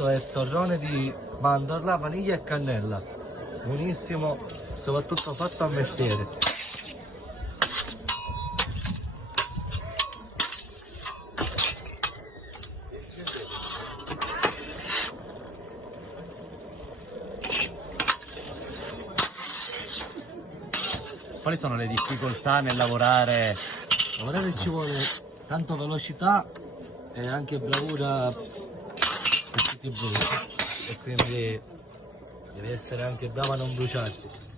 Questo è torrone di mandorla, vaniglia e cannella, buonissimo, soprattutto fatto a mestiere. Quali sono le difficoltà nel lavorare? Lavorare ci vuole tanto velocità e anche bravura per tutti i bruci, e quindi devi essere anche bravo a non bruciarti.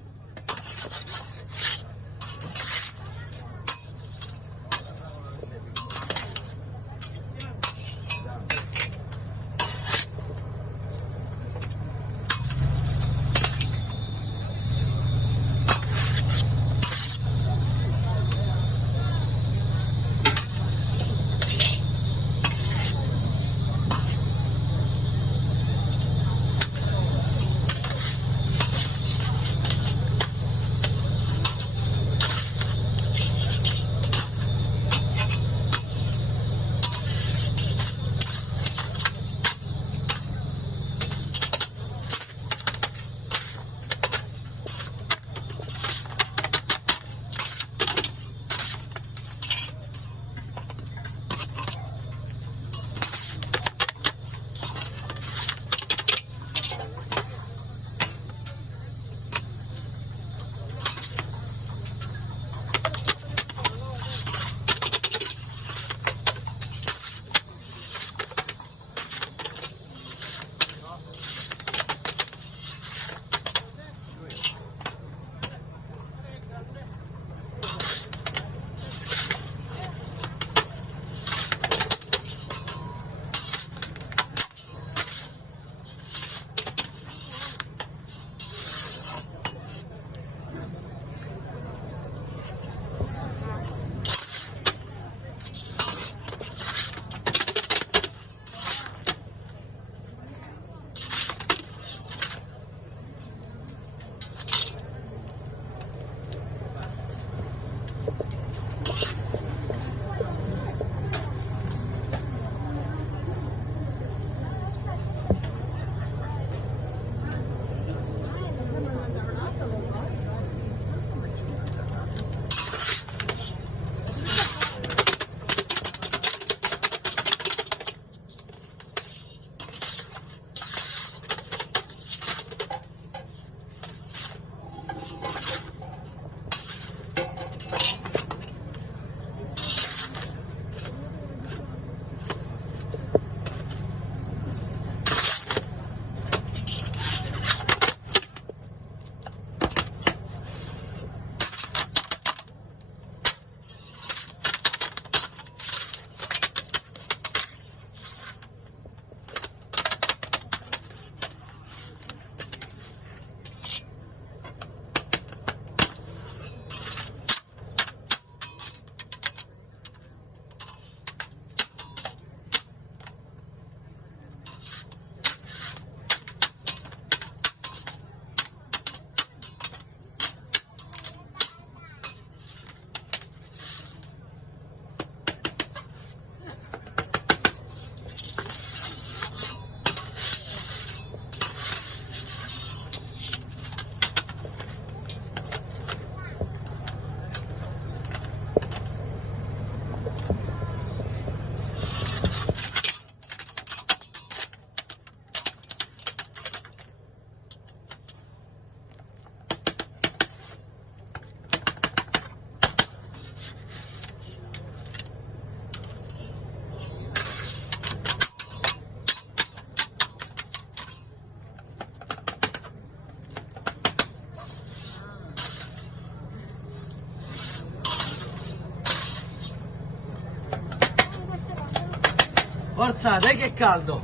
Forza, dai che è caldo!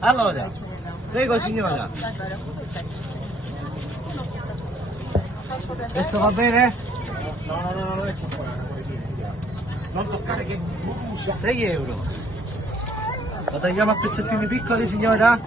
Allora, prego signora. Adesso va bene? No, è cioccolato. Non toccare che brucia. 6 euro. Lo tagliamo a pezzettini piccoli signora?